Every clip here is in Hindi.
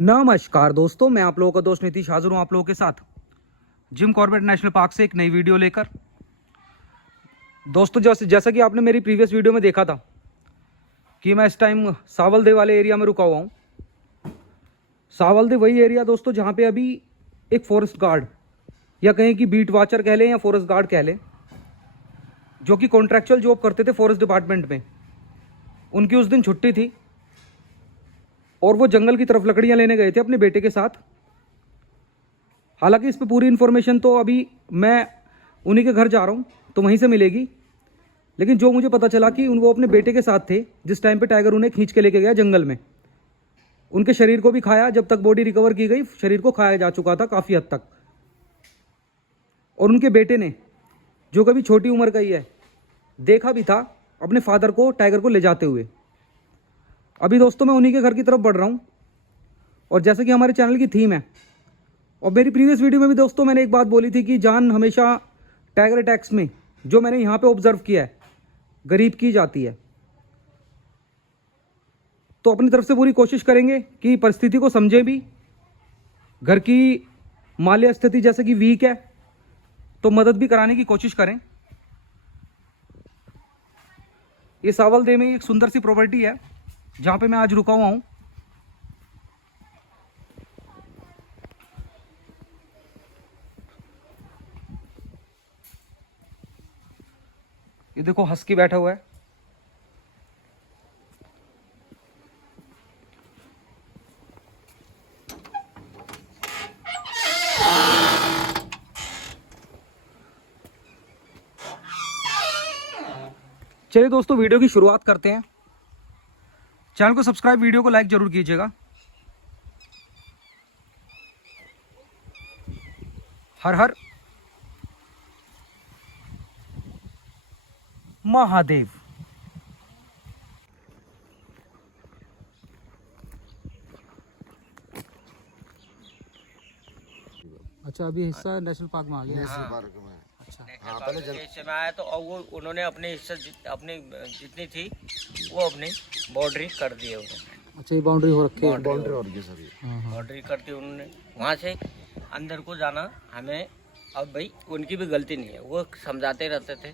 नमस्कार दोस्तों, मैं आप लोगों का दोस्त नीतीश हाजिर हूँ आप लोगों के साथ जिम कॉर्बेट नेशनल पार्क से एक नई वीडियो लेकर। दोस्तों जैसा कि आपने मेरी प्रीवियस वीडियो में देखा था कि मैं इस टाइम सावलदे वाले एरिया में रुका हुआ हूँ। सावलदे वही एरिया दोस्तों जहाँ पे अभी एक फॉरेस्ट गार्ड या कहें कि बीट वॉचर कह लें या फॉरेस्ट गार्ड कह लें, जो कि कॉन्ट्रैक्चुअल जॉब करते थे फॉरेस्ट डिपार्टमेंट में, उनकी उस दिन छुट्टी थी और वो जंगल की तरफ लकड़ियाँ लेने गए थे अपने बेटे के साथ। हालांकि इस पर पूरी इन्फॉर्मेशन तो अभी मैं उन्हीं के घर जा रहा हूँ तो वहीं से मिलेगी, लेकिन जो मुझे पता चला कि वो अपने बेटे के साथ थे जिस टाइम पे टाइगर उन्हें खींच के लेके गया जंगल में। उनके शरीर को भी खाया, जब तक बॉडी रिकवर की गई शरीर को खाया जा चुका था काफ़ी हद तक। और उनके बेटे ने, जो कभी छोटी उम्र का ही है, देखा भी था अपने फादर को टाइगर को ले जाते हुए। अभी दोस्तों मैं उन्हीं के घर की तरफ बढ़ रहा हूँ और जैसे कि हमारे चैनल की थीम है और मेरी प्रीवियस वीडियो में भी दोस्तों मैंने एक बात बोली थी कि जान हमेशा टाइगर अटैक्स में, जो मैंने यहाँ पे ऑब्जर्व किया है, गरीब की जाती है। तो अपनी तरफ से पूरी कोशिश करेंगे कि परिस्थिति को समझें भी। घर की माली स्थिति जैसे कि वीक है तो मदद भी कराने की कोशिश करें। ये सावलदे में एक सुंदर सी प्रॉपर्टी है जहाँ पे मैं आज रुका हुआ हूँ। ये देखो हस्की बैठा हुआ है। चलिए दोस्तों वीडियो की शुरुआत करते हैं। चैनल को सब्सक्राइब, वीडियो को लाइक जरूर कीजिएगा। हर हर महादेव। अच्छा, अभी हिस्सा नेशनल पार्क में आ गया। नेशनल पार्क में। अच्छा, हाँ, पहले के हिस्से में आया तो और वो उन्होंने अपने हिस्से अपनी जितनी थी वो अपनी बाउंड्री कर दी है उन्होंने। अच्छा ये बाउंड्री हो रखी है। बाउंड्री और की सर ये। बाउंड्री कर दी उन्होंने। वहाँ से अंदर को जाना हमें, अब भाई उनकी भी गलती नहीं है, वो समझाते रहते थे।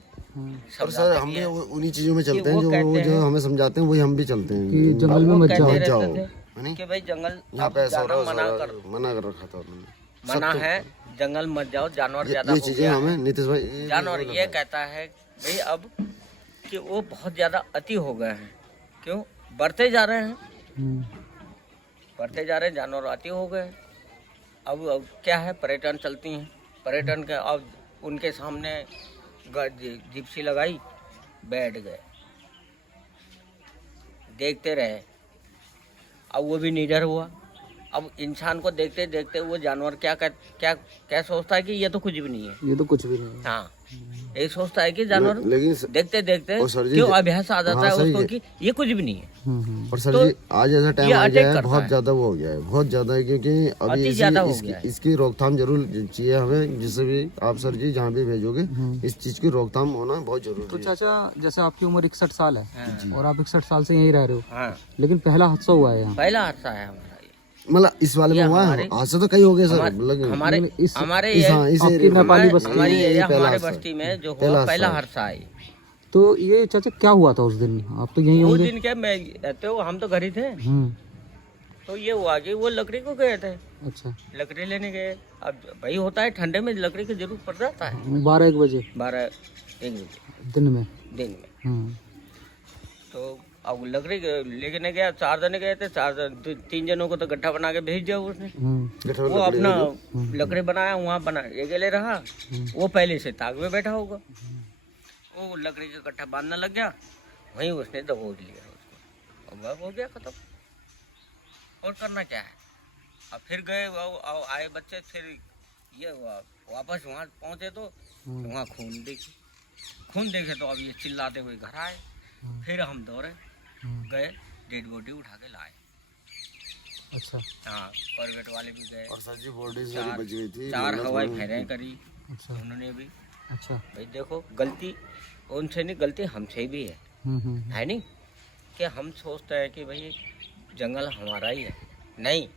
और सर हम भी उन्हीं चीजों में चलते हैं जो हमें समझाते हैं, वही हम भी चलते हैं कि जंगल में मत जाओ। जाओ कि भाई जंगल यहाँ पे ऐसा हो रहा मना मना कर रखा था उन्होंने। मना है, जंगल मत जाओ, जानवर ज्यादा ये हो चीजें गया हमें है। नीतीश भाई जानवर ये कहता है भाई अब कि वो बहुत ज्यादा अति हो गए हैं। क्यों बढ़ते जा रहे हैं, बढ़ते जा रहे हैं, जानवर अति हो गए। अब क्या है, पर्यटन चलती हैं, पर्यटन के अब उनके सामने जिप्सी लगाई, बैठ गए, देखते रहे। अब वो भी निडर हुआ। अब इंसान को देखते देखते वो जानवर क्या सोचता है कि ये तो कुछ भी नहीं है, ये तो कुछ भी नहीं है। हाँ यही सोचता है कि जानवर लेकिन देखते देखते और सर जी, क्यों अभ्यास आ जाता हाँ, है सही उसको है। कि ये कुछ भी नहीं है। और सर तो जी आज ऐसा टाइम ये आ अटैक गया है, करता बहुत है। ज्यादा वो हो गया है, बहुत ज्यादा है, क्योंकि अभी अति ज्यादा हो इसकी, गया है। इसकी रोकथाम जरूर चाहिए हमें। जिससे भी आप सर जी जहाँ भी भेजोगे, इस चीज की रोकथाम होना बहुत तो जरूरी है। चाचा जैसे आपकी उम्र 61 साल है हाँ। और आप 61 साल से यहीं रह रहे हो, हाँ लेकिन पहला हादसा हुआ है यहाँ। पहला हादसा है हमारा ये। मतलब इस वाले में हुआ है, हमारे- आज से तो कई हो गए सर। हमारे इस- हमारे हाँ, इस आपकी एरिया में नेपाली बस्ती हमारी ये एरिया पहला हमारे हादसा। बस्ती में जो पहला हुआ हादसा पहला है। हादसा है। तो ये चाचा क्या हुआ था उस दिन? आप तो यहीं उस होंगे। दिन क्या, मैं रहते हो, हम तो घर ही थे। तो ये हुआ कि वो लकड़ी को गए थे, अच्छा, लकड़ी लेने गए। अब भाई होता है ठंडे में लकड़ी की जरूरत पड़ जाता है। 12-1 बजे 12-1 बजे दिन में। दिन में। तो अब लकड़ी लेके गया, 4 जने गए थे, 3 जनों को तो गड्ढा बना के भेज दिया उसने। वो अपना लकड़ी बनाया, वहाँ बना अकेले रहा। वो पहले से ताक में बैठा होगा, वो लकड़ी का गड्ढा बांधने लग गया, वहीं उसने दबोच लिया उसको, और वह हो गया खत्म। और करना क्या है। अब फिर गए आए बच्चे, फिर ये हुआ वापस वहाँ पहुँचे तो वहाँ खून देखे तो अब ये चिल्लाते हुए घर आए। फिर हम दौड़े गए, डेड बॉडी उठा के लाए। अच्छा, हाँ कॉर्बेट वाले भी गए, और सर जी बॉडी सारी बच गई थी। 4 हवाई फायरिंग करी अच्छा, उन्होंने भी। अच्छा। भाई देखो गलती उनसे नहीं, गलती हमसे भी है नहीं कि हम सोचते हैं कि भाई जंगल हमारा ही है। नहीं,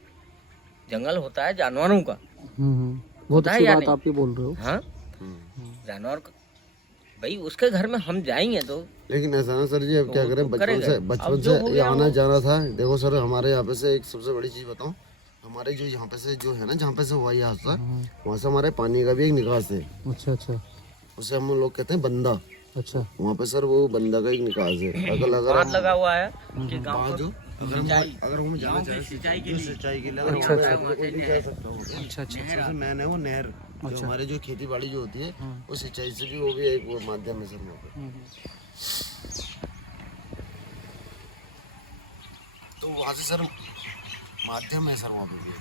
जंगल होता है जानवरों का, बहुत होता है अच्छी या बात नहीं? आप ये बोल रहे हो। हाँ, जानवर का भाई उसके घर में हम जाएंगे तो लेकिन ऐसा ना सर जी, अब क्या वो करें, तो बचपन करेगा। से अब जो हो ये गया आना वो- जाना था। देखो सर, हमारे यहाँ पे से एक सबसे बड़ी चीज बताऊं, हमारे जो यहाँ पे से जो है ना, जहाँ पे से हुआ ये हादसा, वहाँ से हमारे पानी का भी एक निकास है, अच्छा अच्छा उसे हम लोग कहते हैं बंदा। अच्छा। वहाँ पे सर वो बंदा का एक निकास है। अगर बांध लगा हुआ है कि गांव वहाँ को जो अगर हम जाना चाहें सिंचाई के लिए सिंचाई के लिए, अच्छा, अगर अच्छा। कोई भी जा सकता हो। अच्छा अच्छा सबसे मेन है वो नहर, जो हमारे जो खेती बाड़ी जो होती है, वो सिंचाई से भी वो भी एक वो माध्यम है सर वहाँ पे। तो वहाँ से सर माध्यम है सर वहाँ पे भी।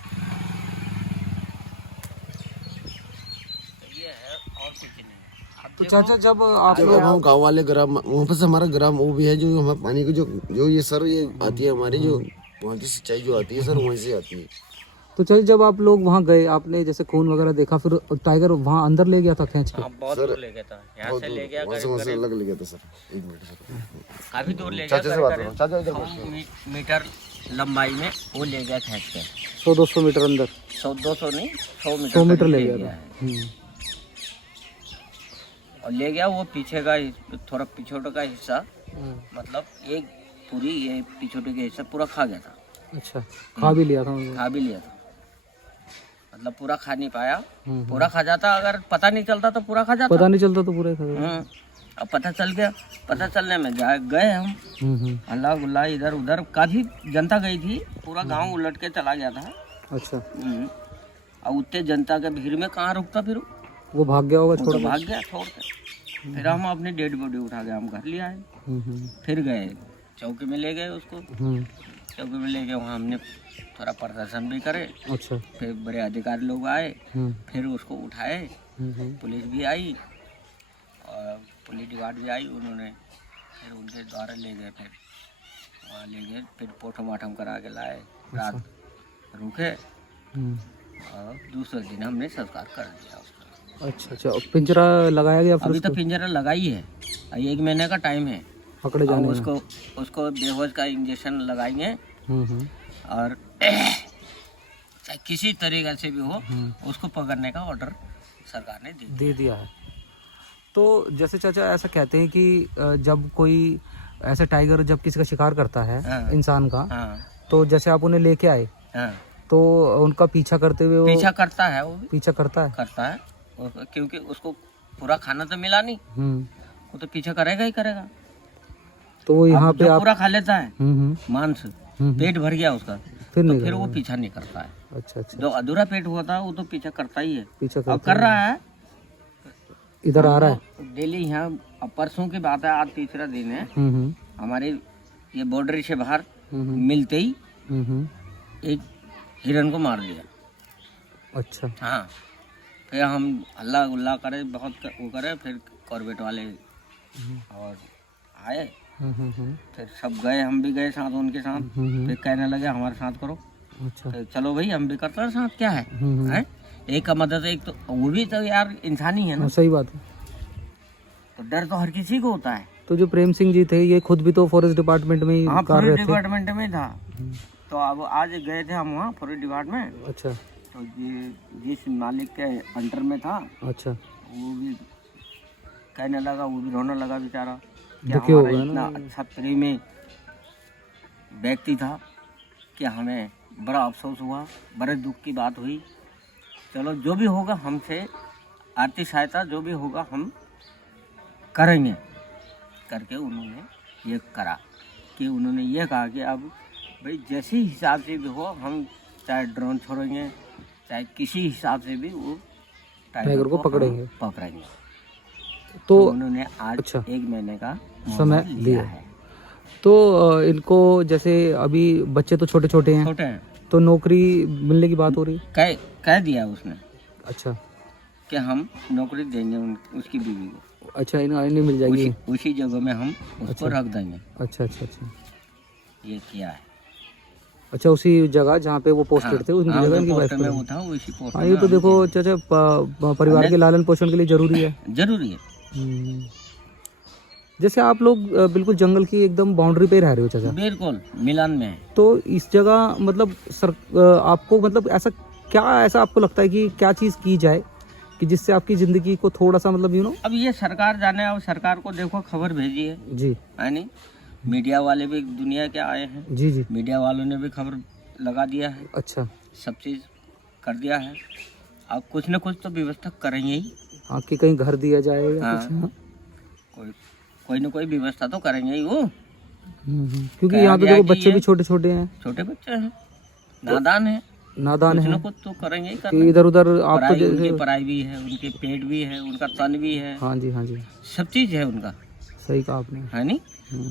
ये है और कुछ नहीं है। अब तो देखो, चाचा जब आप जब अब हम गाँव वाले ग्राम, वहाँ पे से हमारा ग्राम वो भी है, जो हमारे पानी की जो ये सर ये आती है हमारी, जो वहाँ की सिंचाई जो आती है सर, वहीं से आती है। तो चाचा जब आप लोग वहाँ गए, आपने जैसे खून वगैरह देखा, फिर टाइगर वहाँ अंदर ले गया था खींच के? हाँ, बहुत दूर ले गया था, यहाँ से ले गया वहाँ से अलग ले गया था सर। एक मिनट सर, काफी दूर ले गया, चाचा से बात करीब करो, चाचा इधर 100 मीटर लंबाई में वो ले गया खींच के। 100-200 मीटर अंदर? 100-200 नहीं, 100 मीटर 100 मीटर करीब ले गया है। था। और ले गया वो पीछे का थोड़ा पिछोटे का हिस्सा, मतलब एक पूरी ये पिछोटे का हिस्सा पूरा खा गया था। अच्छा, खा भी लिया था उन्होंने? खा भी लिया था, मतलब पूरा खा नहीं पाया। पूरा खा जाता, अगर पता नहीं चलता तो पूरा खा जाता। पता नहीं चलता तो पूरे खा गया। अब पता चल गया, पता चलने में गए हम, अल्लाह गुल्ला इधर उधर काफी जनता गई थी, पूरा गांव उलट के चला गया था। अच्छा, अब उतने जनता के भीड़ में कहाँ रुकता, फिर वो भाग गया होगा वो छोड़ तो के? भाग गया छोड़ के। फिर हम अपनी डेड बॉडी उठा के हम घर ले आए। फिर गए चौकी में ले गए उसको, चौकी में ले गए, वहाँ हमने थोड़ा प्रदर्शन भी करे। अच्छा। फिर बड़े अधिकारी लोग आए, फिर उसको उठाए, पुलिस भी आई और पुलिस डिपार्ट भी आई, उन्होंने फिर उनके द्वारा ले गए, फिर वहाँ ले गए, फिर पोस्टमार्टम करा के लाए, रात रुके और दूसरे दिन हमने संस्कार कर दिया उसका। अच्छा अच्छा, और पिंजरा लगाया गया फिर अभी तो उसको? पिंजरा लगाई है, 1 महीने का टाइम है पकड़े और जाने में? उसको बेहोश का इंजेक्शन लगाएंगे और चाहे किसी तरीके से भी हो उसको पकड़ने का ऑर्डर सरकार ने दे दिया है। तो जैसे चाचा ऐसा कहते हैं कि जब कोई ऐसा टाइगर जब किसी का शिकार करता है, हाँ। इंसान का, हाँ तो जैसे आप उन्हें लेके आए हाँ, तो उनका पीछा करते हुए वो पीछा करता है, वो भी पीछा करता है? क्योंकि उसको पूरा खाना तो मिला नहीं, वो तो पीछा करेगा ही करेगा। तो वो यहाँ अब पे जो आप पूरा खा लेता है मांस, हम्म। पेट भर गया उसका, फिर नहीं फिर वो करेगा? पीछा नहीं करता है। अच्छा अच्छा, जो अधूरा पेट होता है वो तो पीछा करता ही है, पीछा अब करता कर रहा है। इधर आ रहा है? डेली यहाँ, अब परसों की बात है, आज तीसरा दिन है, हमारे ये बाउंड्री से बाहर मिलते ही एक हिरन को मार दिया। अच्छा। हाँ, फिर हम हल्ला गुल्ला करे, बहुत वो करे, फिर कॉर्बेट वाले और आए, फिर सब गए, हम भी गए साथ उनके साथ। फिर कहने लगे हमारे साथ करो, अच्छा। तो चलो भाई हम भी करते हैं साथ, क्या है, हैं? एक का मदद, एक तो वो भी तो यार इंसान ही है ना, हाँ, सही बात है। तो डर तो हर किसी को होता है। तो जो प्रेम सिंह जी थे, ये खुद भी तो फॉरेस्ट डिपार्टमेंट में ही हाँ, कर फॉरेस्ट रहे थे? डिपार्टमेंट में था, तो अब आज गए थे हम वहाँ फॉरेस्ट डिपार्टमेंट। अच्छा तो जिस मालिक के अंडर में था, अच्छा, वो भी कहने लगा, वो भी रोने लगा बेचारा, कि दुखी हो हमारा गया इतना ना? अच्छा प्रेमी व्यक्ति था कि हमें बड़ा अफसोस हुआ, बड़े दुख की बात हुई। चलो जो भी होगा, हमसे आर्थिक सहायता जो भी होगा हम करेंगे, करके उन्होंने ये करा कि उन्होंने ये कहा कि अब भाई जैसे हिसाब से भी हो, हम चाहे ड्रोन छोड़ेंगे, चाहे किसी हिसाब से भी वो टाइगर को पकड़ेंगे। पकड़ेंगे। तो उन्होंने आज अच्छा, 1 महीने का समय लिया दिया है। तो इनको जैसे अभी बच्चे तो छोटे छोटे हैं, छोटे हैं, तो नौकरी मिलने की बात हो रही है? कह दिया उसने अच्छा कि हम नौकरी देंगे उसकी बीवी को, अच्छा, इन्हें मिल जाएगी? उसी जगह में हम उसको रख देंगे। अच्छा अच्छा अच्छा ये किया है। अच्छा, उसी जगह जहाँ पे वो पोस्टेड थे, उनकी जगह इनकी वाइफ पोस्ट में को? वो था, उसी पोस्ट हाँ, ये तो देखो चाचा, परिवार के लालन पोषण के लिए जरूरी है। जरूरी है। जैसे आप लोग बिल्कुल जंगल की एकदम बाउंड्री पे रह रहे हो चाचा, बिल्कुल मिलान में है। तो इस जगह मतलब आपको मतलब ऐसा क्या ऐसा आपको लगता है कि क्या चीज़ की जाए कि जिससे आपकी ज़िंदगी को थोड़ा सा मतलब अब ये सरकार जाने, और सरकार को देखो खबर भेजी है जी है नहीं, मीडिया वाले भी दुनिया के आए हैं, जी जी, मीडिया वालों ने भी खबर लगा दिया है, अच्छा, सब चीज़ कर दिया है। अब कुछ न कुछ तो व्यवस्था करेंगे ही। हाँ कि कहीं घर दिया जाए या हाँ। कुछ, हाँ। कोई न कोई व्यवस्था तो करेंगे ही वो। क्योंकि कहा यहाँ तो गया देखो कि बच्चे ये- भी छोटे छोटे हैं, छोटे बच्चे हैं, नादान है, नादान कुछ है, न कुछ तो करेंगे ही कि करना। इधर उधर आपको पढ़ाई, उनकी जैसे, पढ़ाई भी है, उनके पेट भी है, उनका तन भी है, हाँ जी हाँ जी, सब चीज़ है उनका, सही कहा आपने। है नहीं।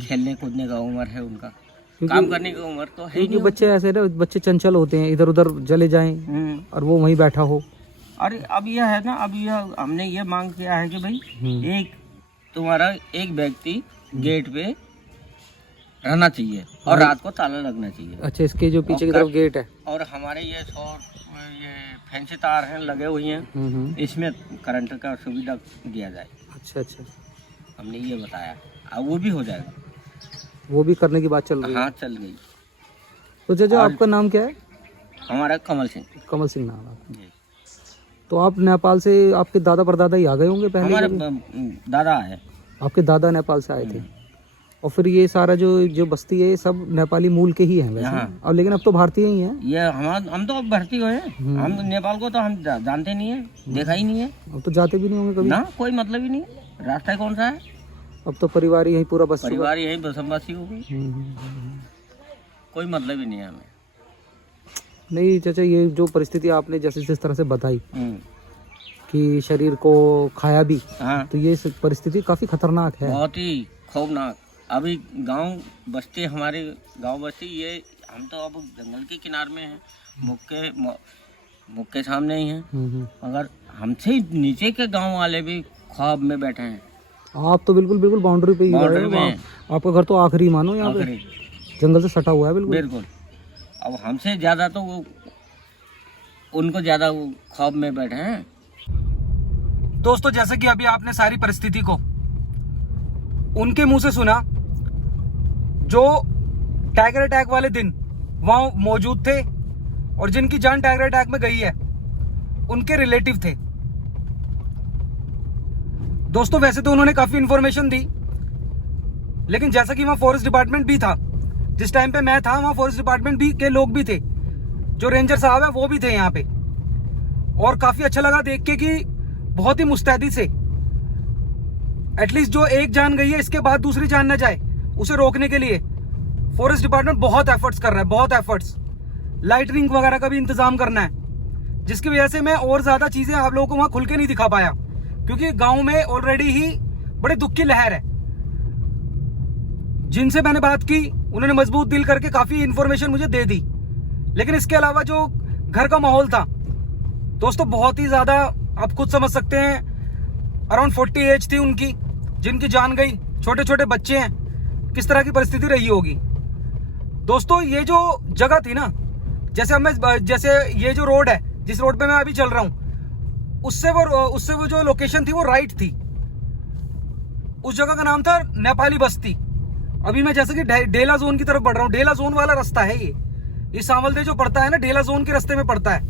खेलने कूदने का उम्र है उनका, क्योंकि- काम करने की उम्र तो है ही क्योंकि नहीं। बच्चे ऐसे ना, बच्चे चंचल होते हैं, इधर उधर चले जाएं और वो वहीं बैठा हो। अरे अब यह है ना, अब यह हमने ये मांग किया है कि भाई एक तुम्हारा एक व्यक्ति गेट पे रहना चाहिए और रात को ताला लगना चाहिए। अच्छा, इसके जो पीछे की तरफ गेट है, और हमारे ये फैंसी तार हैं लगे हुए हैं, इसमें करंट का सुविधा दिया जाए। अच्छा अच्छा, हमने ये बताया, अब वो भी हो जाएगा। वो भी करने की बात चल रही है। हाँ चल गई। तो चाचा आपका नाम क्या है? हमारा कमल सिंह कमल सिंह नाम है। जी। तो आप नेपाल से, आपके दादा परदादा ही आ गए होंगे पहले? हमारे कभी? दादा है। आपके दादा नेपाल से आए थे, और फिर ये सारा जो बस्ती है ये सब नेपाली मूल के ही हैं वैसे, हाँ। और लेकिन अब तो भारतीय ही हैं। ये हम तो अब भर्ती हुए हैं, हम नेपाल को तो हम जानते नहीं है, देखा ही नहीं है अब तो जाते भी नहीं होंगे कभी ना, कोई मतलब ही नहीं है। रास्ता कौन सा है? अब तो परिवार यही पूरा बस चुका। परिवार यही बसमबासी हो गई, हम्म। कोई मतलब ही नहीं है हमें। नहीं चाचा, ये जो परिस्थिति आपने जैसे जिस तरह से बताई हम्म, कि शरीर को खाया भी, हाँ तो ये परिस्थिति काफी खतरनाक है। बहुत ही खौफनाक। अभी गांव बस्ती, हमारे गांव बस्ती ये, हम तो अब जंगल के किनारे में हैं, मुख के सामने ही हैं, मगर हमसे नीचे के गांव वाले भी ख्वाब में बैठे हैं। आप तो बिल्कुल बिल्कुल बाउंड्री पे ही बाउंड्री रहे हो। में। आपका घर तो आखिरी मानो यहाँ पे, आखिरी जंगल से सटा हुआ है बिल्कुल। बिल्कुल। अब हमसे ज्यादा तो वो, उनको ज्यादा वो ख्वाब में बैठे हैं। दोस्तों, जैसे कि अभी आपने सारी परिस्थिति को उनके मुंह से सुना, जो टाइगर अटैक वाले दिन वहां मौजूद थे और जिनकी जान टाइगर अटैक में गई है, उनके रिलेटिव थे। दोस्तों, वैसे तो उन्होंने काफी इंफॉर्मेशन दी, लेकिन जैसा कि वहां फॉरेस्ट डिपार्टमेंट भी था, जिस टाइम पे मैं था वहां फॉरेस्ट डिपार्टमेंट भी के लोग भी थे, जो रेंजर साहब है वो भी थे यहाँ पे। और काफी अच्छा लगा देख के कि बहुत ही मुस्तैदी से, एटलीस्ट जो एक जान गई है इसके बाद दूसरी जान ना जाए, उसे रोकने के लिए फॉरेस्ट डिपार्टमेंट बहुत एफर्ट्स कर रहा है, बहुत एफर्ट्स। लाइटनिंग वगैरह का भी इंतजाम करना है, जिसकी वजह से मैं और ज्यादा चीजें आप लोगों को वहां खुल के नहीं दिखा पाया, क्योंकि गांव में ऑलरेडी ही बड़े दुख की लहर है। जिनसे मैंने बात की उन्होंने मजबूत दिल करके काफी इंफॉर्मेशन मुझे दे दी, लेकिन इसके अलावा जो घर का माहौल था दोस्तों, बहुत ही ज्यादा, आप खुद समझ सकते हैं, अराउंड 40 एज थी उनकी, जिनकी जान गई, छोटे छोटे बच्चे हैं, किस तरह की परिस्थिति रही होगी। दोस्तों, ये जो जगह थी ना, जैसे ये जो रोड है, जिस रोड पे मैं अभी चल रहा हूं, उससे वो जो लोकेशन थी वो राइट थी। उस जगह का नाम था नेपाली बस्ती। अभी मैं जैसे कि ढेला जोन की तरफ बढ़ रहा हूँ, ढेला जोन वाला रास्ता है ये सांवलदे जो पड़ता है ना, ढेला जोन के रास्ते में पड़ता है।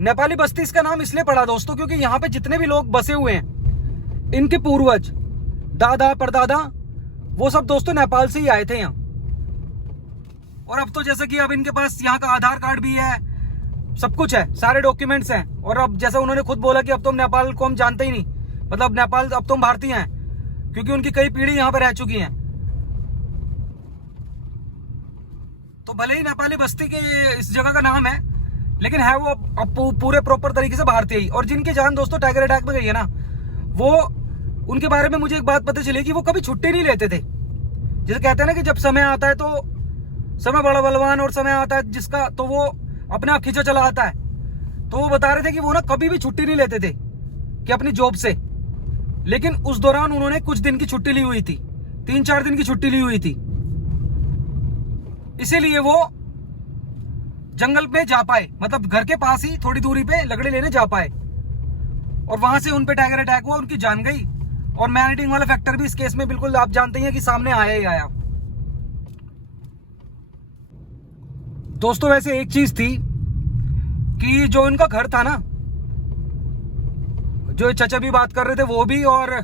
नेपाली बस्ती इसका नाम इसलिए पड़ा दोस्तों, क्योंकि यहाँ पे जितने भी लोग बसे हुए हैं, इनके पूर्वज, दादा परदादा, वो सब दोस्तों नेपाल से ही आए थे यहाँ। और अब तो जैसे कि अब इनके पास यहाँ का आधार कार्ड भी है, सब कुछ है, सारे डॉक्यूमेंट्स हैं। और अब जैसा उन्होंने खुद बोला कि अब तो हम नेपाल को हम जानते ही नहीं, मतलब नेपाल अब तो हम भारतीय हैं, क्योंकि उनकी कई पीढ़ी यहाँ पर रह चुकी हैं। तो भले ही नेपाली बस्ती के इस जगह का नाम है, लेकिन है वो अब पूरे प्रॉपर तरीके से भारतीय ही। और जिनकी जान दोस्तों टाइगर अटैक में गई है ना, वो, उनके बारे में मुझे एक बात पता चली कि वो कभी छुट्टी नहीं लेते थे। जैसे कहते हैं ना कि जब समय आता है तो समय बड़ा बलवान, और समय आता है जिसका तो वो अपने आप खींचा चला आता है। तो वो बता रहे थे कि वो ना कभी भी छुट्टी नहीं लेते थे कि अपनी जॉब से, लेकिन उस दौरान उन्होंने कुछ दिन की छुट्टी ली हुई थी, 3-4 दिन की छुट्टी ली हुई थी, इसीलिए वो जंगल पे जा पाए, मतलब घर के पास ही थोड़ी दूरी पे लकड़ी लेने जा पाए। और वहां से उन पे टाइगर अटैक हुआ, उनकी जान गई, और मैनेटिंग वाला फैक्टर भी इस केस में बिल्कुल आप जानते हैं कि सामने आया ही आया। दोस्तों वैसे एक चीज थी कि जो इनका घर था ना, जो चाचा भी बात कर रहे थे वो भी, और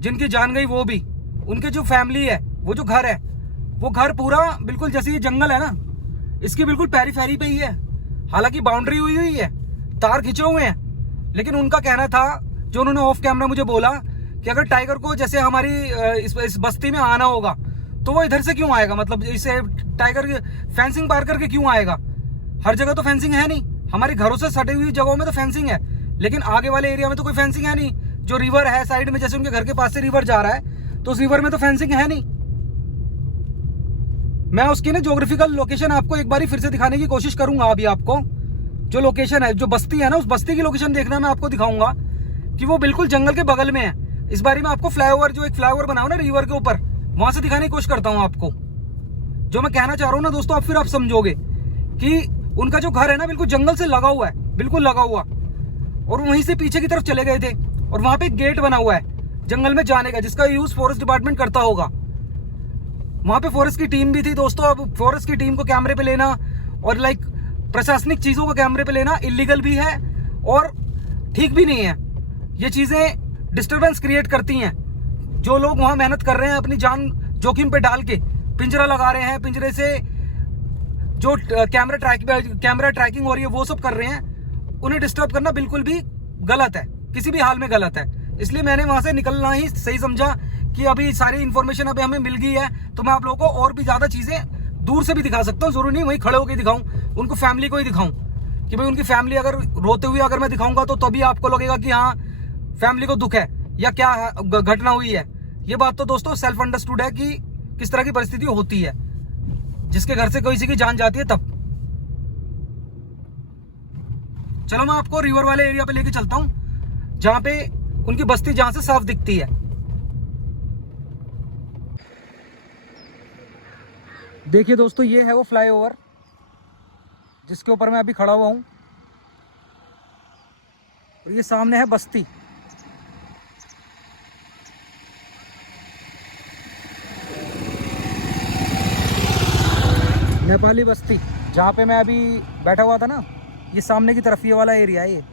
जिनकी जान गई वो भी, उनके जो फैमिली है, वो जो घर है, वो घर पूरा बिल्कुल जैसे ये जंगल है ना, इसकी बिल्कुल पैरी फैरी पे ही है। हालांकि बाउंड्री हुई है, तार खिंचे हुए हैं, लेकिन उनका कहना था, जो उन्होंने ऑफ कैमरा मुझे बोला, कि अगर टाइगर को जैसे हमारी इस बस्ती में आना होगा तो वो इधर से क्यों आएगा, मतलब इसे टाइगर फेंसिंग पार करके क्यों आएगा। हर जगह तो फेंसिंग है नहीं, हमारे घरों से सटी हुई जगहों में तो फेंसिंग है, लेकिन आगे वाले एरिया में तो कोई फेंसिंग है नहीं। जो रिवर है साइड में, जैसे उनके घर के पास से रिवर जा रहा है, तो उस रिवर में तो फेंसिंग है नहीं। मैं उसकी ना ज्योग्राफिकल लोकेशन आपको एक बार फिर से दिखाने की कोशिश करूंगा। अभी आपको जो लोकेशन है, जो बस्ती है ना, उस बस्ती की लोकेशन देखना मैं आपको दिखाऊंगा कि वो बिल्कुल जंगल के बगल में है। इस बारी मैं आपको फ्लाईओवर, जो एक फ्लाईओवर बना हो ना रिवर के ऊपर, वहां से दिखाने की कोशिश करता हूं आपको। जो मैं कहना चाह रहा हूं ना दोस्तों, अब फिर आप समझोगे कि उनका जो घर है ना, बिल्कुल जंगल से लगा हुआ है, बिल्कुल लगा हुआ, और वहीं से पीछे की तरफ चले गए थे, और वहां पे एक गेट बना हुआ है जंगल में जाने का, जिसका यूज फॉरेस्ट डिपार्टमेंट करता होगा। वहां पे फॉरेस्ट की टीम भी थी दोस्तों। अब फॉरेस्ट की टीम को कैमरे पे लेना और लाइक प्रशासनिक चीजों को कैमरे पे लेना इलीगल भी है और ठीक भी नहीं है। ये चीजें डिस्टरबेंस क्रिएट करती हैं। जो लोग वहां मेहनत कर रहे हैं, अपनी जान जोखिम पे डाल के पिंजरा लगा रहे हैं, पिंजरे से जो कैमरा ट्रैकिंग हो रही है वो सब कर रहे हैं, उन्हें डिस्टर्ब करना बिल्कुल भी गलत है, किसी भी हाल में गलत है। इसलिए मैंने वहां से निकलना ही सही समझा कि अभी सारी इन्फॉर्मेशन अभी हमें मिल गई है, तो मैं आप लोगों को और भी ज्यादा चीजें दूर से भी दिखा सकता हूँ। जरूरी नहीं वहीं खड़े होकर दिखाऊं, उनको फैमिली को ही दिखाऊं, कि भाई उनकी फैमिली अगर रोते हुए अगर मैं दिखाऊंगा तो तभी आपको लगेगा कि हाँ फैमिली को दुख है या क्या घटना हुई है। ये बात तो दोस्तों सेल्फ अंडरस्टूड है कि किस तरह की परिस्थिति होती है, जिसके घर से किसी की जान जाती है तब। चलो मैं आपको रिवर वाले एरिया पे लेके चलता हूं, जहां पे उनकी बस्ती जहां से साफ दिखती है। देखिए दोस्तों, ये है वो फ्लाईओवर जिसके ऊपर मैं अभी खड़ा हुआ हूं, और ये सामने है बस्ती। नेपाली बस्ती जहाँ पे मैं अभी बैठा हुआ था ना, ये सामने की तरफ ये वाला एरिया है ये,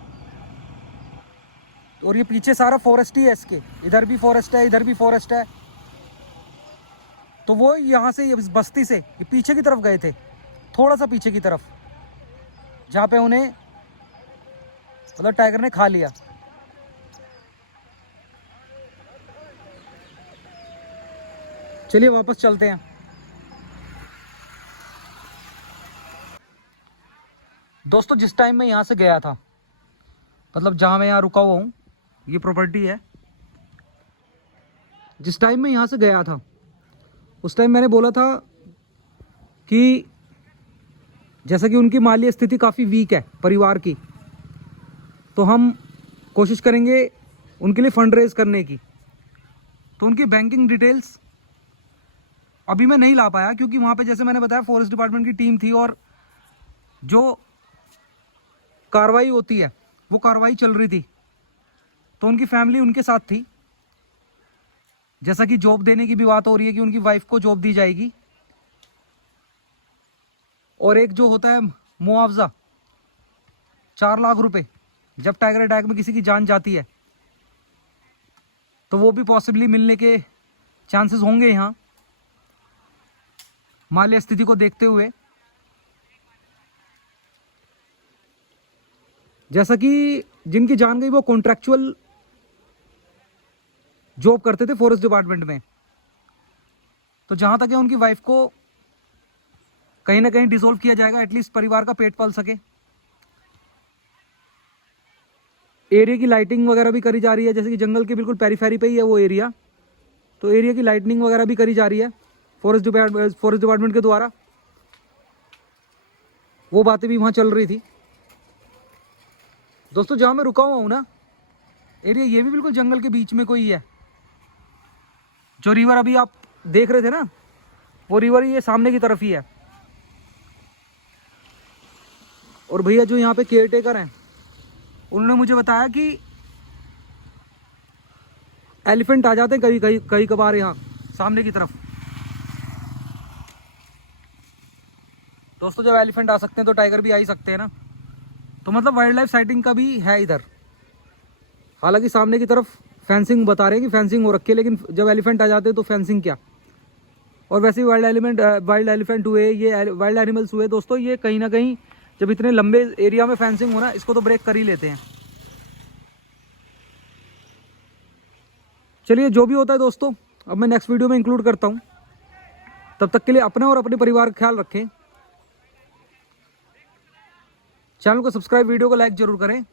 और ये पीछे सारा फॉरेस्ट ही है इसके, इधर भी फॉरेस्ट है, इधर भी फॉरेस्ट है। तो वो यहाँ से इस बस्ती से ये पीछे की तरफ गए थे, थोड़ा सा पीछे की तरफ, जहाँ पे उन्हें मतलब टाइगर ने खा लिया। चलिए वापस चलते हैं। दोस्तों जिस टाइम मैं यहाँ से गया था, मतलब जहाँ मैं यहाँ रुका हुआ हूँ, ये प्रॉपर्टी है, जिस टाइम मैं यहाँ से गया था उस टाइम मैंने बोला था कि जैसा कि उनकी माली स्थिति काफ़ी वीक है परिवार की, तो हम कोशिश करेंगे उनके लिए फंड रेज करने की। तो उनकी बैंकिंग डिटेल्स अभी मैं नहीं ला पाया, क्योंकि वहाँ पे जैसे मैंने बताया फॉरेस्ट डिपार्टमेंट की टीम थी, और जो कार्रवाई होती है वो कार्रवाई चल रही थी, तो उनकी फैमिली उनके साथ थी। जैसा कि जॉब देने की भी बात हो रही है कि उनकी वाइफ को जॉब दी जाएगी, और एक जो होता है मुआवजा 4 लाख रुपए जब टाइगर अटैक में किसी की जान जाती है, तो वो भी पॉसिबली मिलने के चांसेस होंगे यहाँ माली स्थिति को देखते हुए। जैसा कि जिनकी जान गई वो कॉन्ट्रैक्चुअल जॉब करते थे फॉरेस्ट डिपार्टमेंट में, तो जहां तक है उनकी वाइफ को कहीं ना कहीं डिसॉल्व किया जाएगा, एटलीस्ट परिवार का पेट पाल सके। एरिया की लाइटिंग वगैरह भी करी जा रही है, जैसे कि जंगल के बिल्कुल पेरीफेरी पे ही है वो एरिया, तो एरिया की लाइटनिंग वगैरह भी करी जा रही है फॉरेस्ट डिपार्टमेंट के द्वारा। वो बातें भी वहाँ चल रही थी। दोस्तों जहाँ मैं रुका हुआ हूँ ना, एरिया ये भी बिल्कुल जंगल के बीच में कोई है। जो रिवर अभी आप देख रहे थे ना, वो रिवर ये सामने की तरफ ही है। और भैया जो यहाँ पे केयर टेकर हैं, उन्होंने मुझे बताया कि एलिफेंट आ जाते हैं कभी कभी कई कभार यहाँ सामने की तरफ। दोस्तों जब एलिफेंट आ सकते हैं तो टाइगर भी आ ही सकते हैं ना, तो मतलब वाइल्ड लाइफ साइटिंग का भी है इधर। हालांकि सामने की तरफ फेंसिंग बता रहे हैं कि फेंसिंग हो रखी है, लेकिन जब एलिफेंट आ जाते हैं तो फेंसिंग क्या। और वैसे ही वाइल्ड एलिफेंट हुए, ये वाइल्ड एनिमल्स हुए दोस्तों, ये कहीं ना कहीं जब इतने लंबे एरिया में फेंसिंग हो ना, इसको तो ब्रेक कर ही लेते हैं। चलिए जो भी होता है दोस्तों, अब मैं नेक्स्ट वीडियो में इंक्लूड करता हूँ। तब तक के लिए अपने और अपने परिवार का ख्याल रखें। चैनल को सब्सक्राइब, वीडियो को लाइक जरूर करें।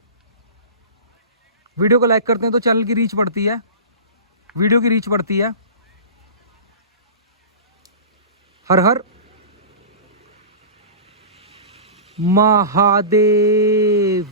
वीडियो को लाइक करते हैं तो चैनल की रीच बढ़ती है, वीडियो की रीच बढ़ती है। हर हर महादेव।